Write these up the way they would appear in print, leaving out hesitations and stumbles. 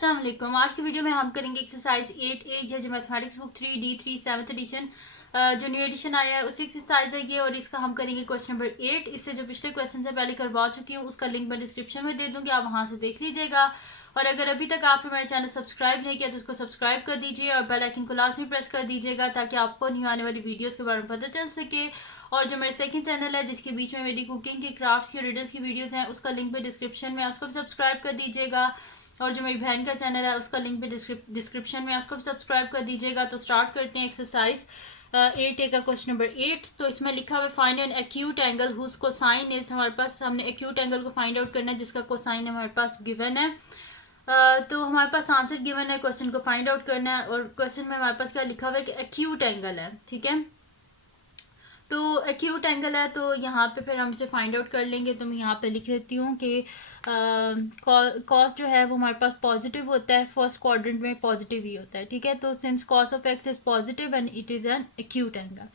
अस्सलाम वालेकुम। आज की वीडियो में हम करेंगे एक्सरसाइज 8A जो mathematics book 3D3 7th edition जो न्यू एडिशन आया है उसी एक्सरसाइज है ये, और इसका हम करेंगे क्वेश्चन नंबर 8। इससे जो पिछले क्वेश्चन से पहले करवा चुकी हूँ उसका लिंक मैं डिस्क्रिप्शन में दे दूंगी, आप वहां से देख लीजिएगा। और अगर अभी तक आपने मेरा चैनल सब्सक्राइब नहीं किया तो उसको सब्सक्राइब कर दीजिए और बेल आइकन को लाजमी प्रेस कर दीजिएगा ताकि आपको न्यू आने वाली वीडियोस के बारे में पता चल सके। और जो मेरा सेकंड चैनल है जिसके बीच में मेरी कुकिंग की, क्राफ्ट्स की, रीडर्स की वीडियोस हैं, उसका लिंक भी डिस्क्रिप्शन में, उसको भी सब्सक्राइब कर दीजिएगा। और जो मेरी बहन का चैनल है उसका लिंक भी डिस्क्रिप्शन में, उसको भी सब्सक्राइब कर दीजिएगा। तो स्टार्ट करते हैं एक्सरसाइज 8A का क्वेश्चन नंबर 8। तो इसमें लिखा हुआ find an acute angle whose cosine is, हमारे पास हमने एक्यूट एंगल को फाइंड आउट करना है जिसका कोसाइन हमारे पास गिवन है। तो हमारे पास आंसर गिवन है, क्वेश्चन को फाइंड आउट करना है। और क्वेश्चन में हमारे पास क्या लिखा हुआ है कि एक्यूट एंगल है, ठीक है। तो एक्यूट एंगल है तो यहाँ पे फिर हम इसे फाइंड आउट कर लेंगे। तो मैं यहाँ पे लिख देती हूँ कि कॉस जो है वो हमारे पास पॉजिटिव होता है, फर्स्ट क्वाड्रेंट में पॉजिटिव ही होता है, ठीक है। तो since cos of x is positive and it is an acute angle,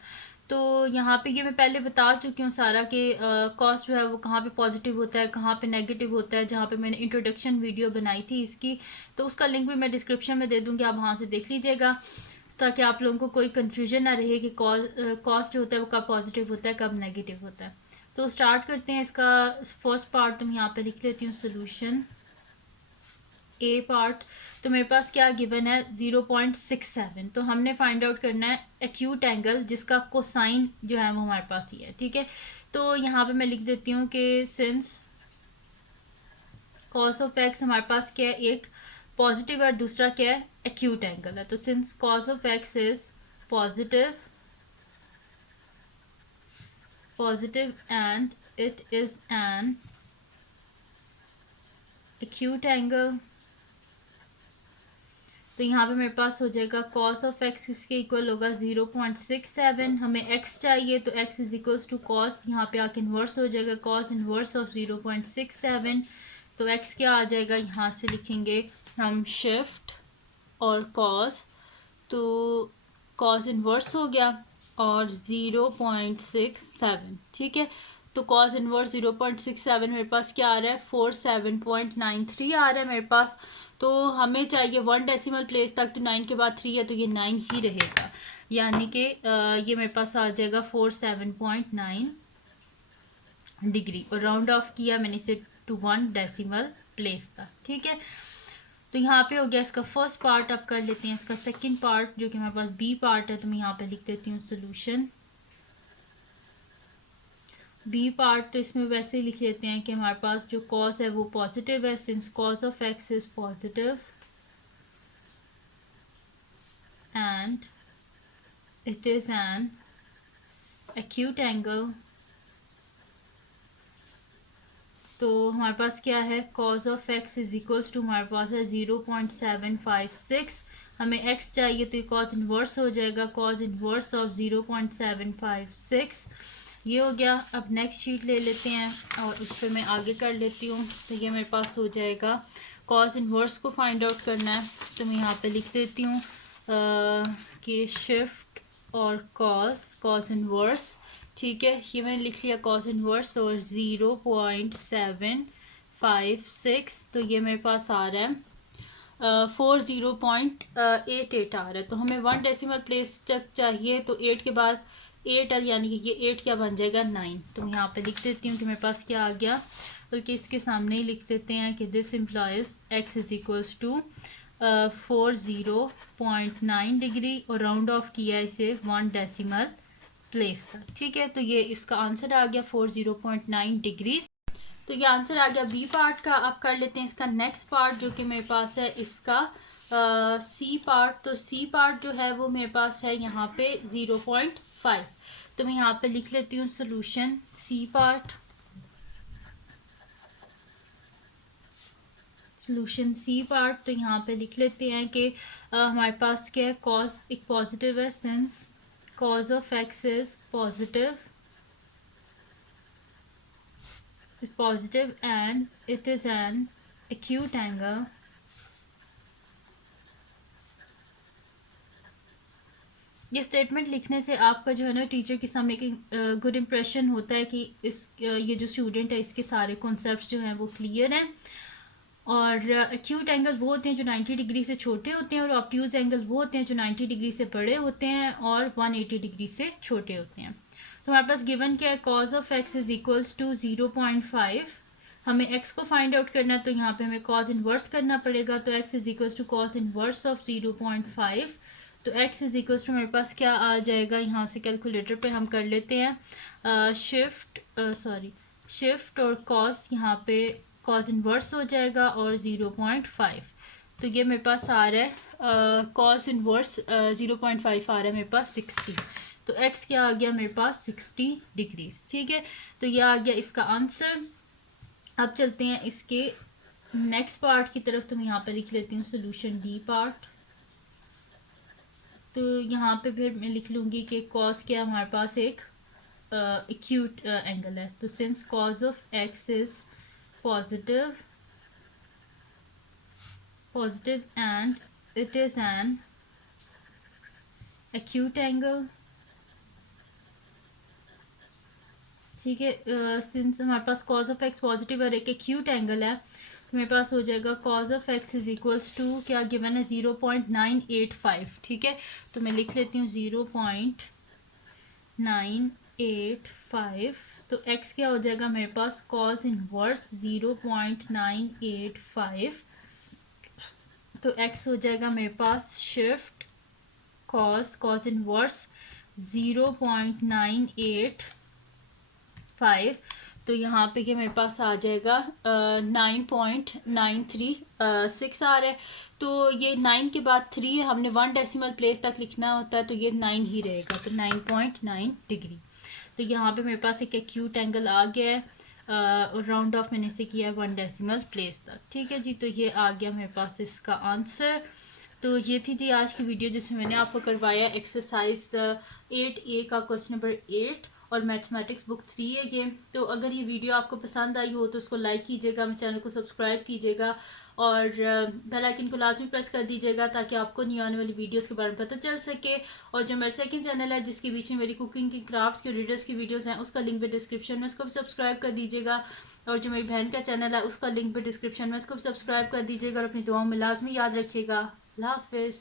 तो यहाँ पे ये मैं पहले बता चुकी हूँ सारा कि कॉस जो है वो कहाँ पे पॉजिटिव होता है, कहाँ पे नेगेटिव होता है, जहाँ पे मैंने इंट्रोडक्शन वीडियो बनाई थी इसकी, तो उसका लिंक भी मैं डिस्क्रिप्शन में दे दूँगी, आप वहाँ से देख लीजिएगा ताकि आप लोगों को कोई कंफ्यूजन ना रहे कि कॉस्ट जो होता है वो कब पॉजिटिव होता है कब नेगेटिव होता है। तो स्टार्ट करते हैं इसका फर्स्ट पार्ट। तो मैं यहाँ पे लिख लेती हूँ सोल्यूशन ए पार्ट। तो मेरे पास क्या गिवन है 0.67। तो हमने फाइंड आउट करना है एक्यूट एंगल जिसका कोसाइन जो है वो हमारे पास ही है, ठीक है। तो यहाँ पे मैं लिख देती हूँ कि सिंस कॉस ऑफ एक्स हमारे पास क्या है, एक पॉजिटिव और दूसरा क्या है एक्यूट एंगल है। तो since cos of x is positive and it is an acute angle, तो यहाँ पे मेरे पास हो जाएगा कॉस ऑफ एक्स इसके इक्वल होगा 0.67। हमें एक्स चाहिए तो x is equals to cos, यहाँ पे आके इन्वर्स हो जाएगा कॉस इन्वर्स ऑफ 0.67। तो एक्स क्या आ जाएगा, यहाँ से लिखेंगे हम शिफ्ट और कॉस, तो कॉस इन्वर्स हो गया और 0.67, ठीक है। तो कॉस इन्वर्स 0.67 मेरे पास क्या आ रहा है 47.93 आ रहा है मेरे पास। तो हमें चाहिए 1 डेसिमल प्लेस तक, तो 9 के बाद 3 है तो ये 9 ही रहेगा, यानी कि ये मेरे पास आ जाएगा 47.9 डिग्री। और राउंड ऑफ किया मैंने इसे टू 1 डेसिमल प्लेस तक, ठीक है। तो यहाँ पे हो गया इसका फर्स्ट पार्ट। अब कर लेते हैं इसका सेकंड पार्ट जो कि हमारे पास बी पार्ट है। तो मैं यहाँ पे लिख देती हूँ सोल्यूशन बी पार्ट। तो इसमें वैसे ही लिख लेते हैं कि हमारे पास जो कॉस है वो पॉजिटिव है, since cos of x is positive and it is an acute angle. तो हमारे पास क्या है cos of x is equals to हमारे पास है 0.756। हमें एक्स चाहिए तो ये कॉस इन्वर्स हो जाएगा, कॉस इन्वर्स ऑफ 0.756 ये हो गया। अब नेक्स्ट शीट ले लेते हैं और उस पर मैं आगे कर लेती हूँ। तो ये मेरे पास हो जाएगा कॉस इन्वर्स को फाइंड आउट करना है। तो मैं यहाँ पे लिख देती हूँ कि शिफ्ट और कॉस इन्वर्स, ठीक है। ये मैंने लिख लिया कॉस इन्वर्स और 0.756, तो ये मेरे पास आ रहा है 40.88 आ रहा है। तो हमें 1 डेसिमल प्लेस तक चाहिए, तो 8 के बाद 8 यानी कि ये 8 क्या बन जाएगा 9। तो मैं यहाँ पे लिख देती हूँ कि मेरे पास क्या आ गया, बल्कि इसके सामने ही लिख देते हैं कि this implies x is equals to 40.9 degree और राउंड ऑफ किया इसे 1 डेसिमल प्लेस तक, ठीक है। तो ये इसका आंसर आ गया 40.9 डिग्रीज। तो ये आंसर आ गया बी पार्ट का। अब कर लेते हैं इसका नेक्स्ट पार्ट जो कि मेरे पास है इसका सी पार्ट। तो सी पार्ट जो है वो मेरे पास है यहाँ पे 0.5। तो मैं यहाँ पे लिख लेती हूँ solution c part. Solution c part, तो यहाँ पे लिख लेते हैं कि हमारे पास क्या है कॉस एक पॉजिटिव है, since cos of x is positive and it is an acute angle, ये स्टेटमेंट लिखने से आपका जो है ना टीचर के सामने एक गुड इम्प्रेशन होता है कि इस ये जो स्टूडेंट है इसके सारे कॉन्सेप्ट्स जो हैं वो क्लियर हैं। और एक्यूट एंगल वो होते हैं जो 90 डिग्री से छोटे होते हैं, और ऑब्ट्यूज एंगल वो होते हैं जो 90 डिग्री से बड़े होते हैं और 180 डिग्री से छोटे होते हैं। तो हमारे पास गिवन क्या है, cos of x is equals to 0.5। हमें एक्स को फाइंड आउट करना है, तो यहाँ पे हमें कॉज इनवर्स करना पड़ेगा। तो x is equals to cos inverse of 0.5। तो एक्स इज इक्वल्स टू मेरे पास क्या आ जाएगा, यहाँ से कैलकुलेटर पे हम कर लेते हैं शिफ्ट और कॉस, यहाँ पे कॉज इनवर्स हो जाएगा और 0.5। तो ये मेरे पास आ रहा है कॉस इनवर्स 0.5 आ रहा है मेरे पास 60। तो एक्स क्या आ गया मेरे पास 60 डिग्रीज। ठीक है, तो ये आ गया इसका आंसर। अब चलते हैं इसके नेक्स्ट पार्ट की तरफ। तो मैं यहाँ पे लिख लेती हूँ सोल्यूशन डी पार्ट। तो यहाँ पे फिर मैं लिख लूँगी कि कॉस क्या हमारे पास एक एक्यूट एंगल है। तो since cause of x is positive and it is an acute angle। ठीक है, सिंस हमारे पास कॉज ऑफ एक्स पॉजिटिव और एक एक्यूट एंगल है, तो मेरे पास हो जाएगा cos of x is equals to क्या गिवन है 0.985। ठीक है, तो मैं लिख लेती हूँ 0.985। तो x क्या हो जाएगा मेरे पास कॉज इनवर्स 0.985। तो x हो जाएगा मेरे पास शिफ्ट कॉज इनवर्स 0.985। तो यहाँ पे क्या मेरे पास आ जाएगा 9.936 आ रहा है। तो ये 9 के बाद 3 है, हमने 1 डेसिमल प्लेस तक लिखना होता है, तो ये 9 ही रहेगा। तो 9.9 डिग्री। तो यहाँ पे मेरे पास एक एक्यूट एंगल आ गया है और राउंड ऑफ मैंने इसे किया है 1 डेसिमल प्लेस तक। ठीक है जी, तो ये आ गया मेरे पास इसका आंसर। तो ये थी जी आज की वीडियो, जिसमें मैंने आपको करवाया एक्सरसाइज 8A का क्वेश्चन नंबर 8 और मैथमेटिक्स बुक 3 है ये। तो अगर ये वीडियो आपको पसंद आई हो तो उसको लाइक कीजिएगा, मेरे चैनल को सब्सक्राइब कीजिएगा और बेल आइकन को लाजमी प्रेस कर दीजिएगा ताकि आपको न्यू आने वाली वीडियोस के बारे में पता चल सके। और जो मेरा सेकंड चैनल है जिसके बीच में मेरी कुकिंग की, क्राफ्ट्स की, रीडर्स की वीडियोस हैं, उसका लिंक भी डिस्क्रिप्शन में, उसको भी सब्सक्राइब कर दीजिएगा। और जो मेरी बहन का चैनल है उसका लिंक भी डिस्क्रिप्शन में, उसको भी सब्सक्राइब कर दीजिएगा। और अपनी दुआओं में लाजमी याद रखिएगा। अल्लाह हाफिज़।